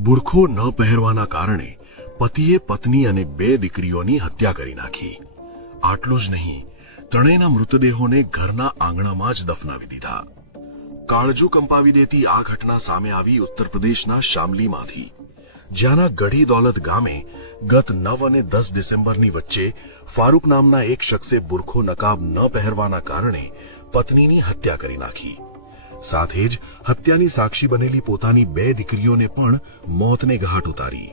બુરખો ન પહેરવાના કારણે પતિએ પત્ની અને 2 દીકરીઓની હત્યા કરી નાખી. આટલું જ નહીં, ત્રણેયના મૃતદેહોને ઘરના આંગણામાં જ દફનાવી દીધા. કાળજું કંપાવી દેતી આ ઘટના સામે આવી ઉત્તર પ્રદેશના શામલીમાંથી, જ્યાંના ગઢી દૌલત ગામે ગત 9 અને 10 ડિસેમ્બરની વચ્ચે ફારૂક નામના એક શખ્સે બુરખો નકાબ ન પહેરવાના કારણે પત્નીની હત્યા કરી નાખી. સાથે જ હત્યાની સાક્ષી બનેલી પોતાની 2 દીકરીઓને પણ મોતને ઘાટ ઉતારી.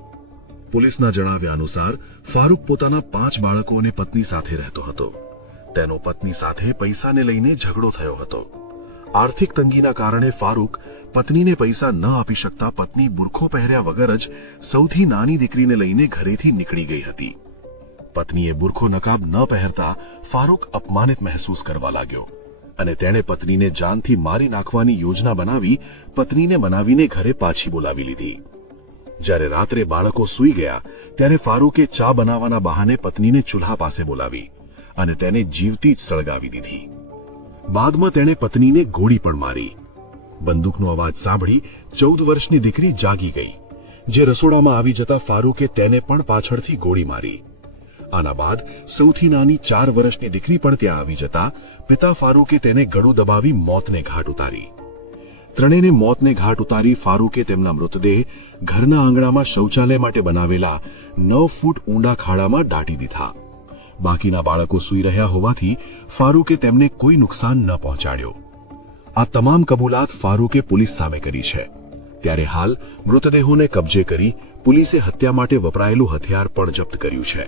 પોલીસના જણાવ્યા અનુસાર ફારૂક પોતાના 5 બાળકો અને પત્ની સાથે રહેતો હતો. તેનો પત્ની સાથે પૈસાને લઈને ઝઘડો થયો હતો. આર્થિક તંગીના કારણે ફારૂક પત્નીને પૈસા ન આપી શકતા પત્ની બુરખો પહેર્યા વગર જ સૌથી નાની દીકરીને લઈને ઘરેથી નીકળી ગઈ હતી. પત્નીએ બુરખો નકાબ ન પહેરતા ફારૂક અપમાનિત મહેસૂસ કરવા લાગ્યો અને તેણે પત્નીને જાનથી મારી નાખવાની યોજના બનાવી પત્નીને મનાવીને ઘરે પાછી બોલાવી લીધી. જ્યારે રાત્રે બાળકો સૂઈ ગયા ત્યારે ફારૂકે ચા બનાવવાના બહાને પત્નીને ચૂલ્હા પાસે બોલાવી અને તેને જીવતી જ સળગાવી દીધી. બાદમાં તેણે પત્નીને ગોળી પણ મારી. બંદૂકનો અવાજ સાંભળી 14 વર્ષની દીકરી જાગી ગઈ, જે રસોડામાં આવી જતા ફારૂકે તેને પણ પાછળથી ગોળી મારી. આના બાદ સૌથી નાની 4 વર્ષની દીકરી પણ ત્યાં આવી જતા પિતા ફારૂકે તેને ગળું દબાવી મોતને ઘાટ ઉતારી. ત્રણેયને મોતને ઘાટ ઉતારી ફારૂકે તેમના મૃતદેહ ઘરના આંગણામાં શૌચાલય માટે બનાવેલા 9 ફૂટ ઊંડા ખાડામાં દાટી દીધા. બાકીના બાળકો સૂઈ રહ્યા હોવાથી ફારૂકે તેમને કોઈ નુકસાન ન પહોંચાડ્યો. આ તમામ કબૂલાત ફારૂકે પોલીસ સામે કરી છે. ત્યારે હાલ મૃતદેહોને કબજે કરી પોલીસે હત્યા માટે વપરાયેલું હથિયાર પણ જપ્ત કર્યું છે.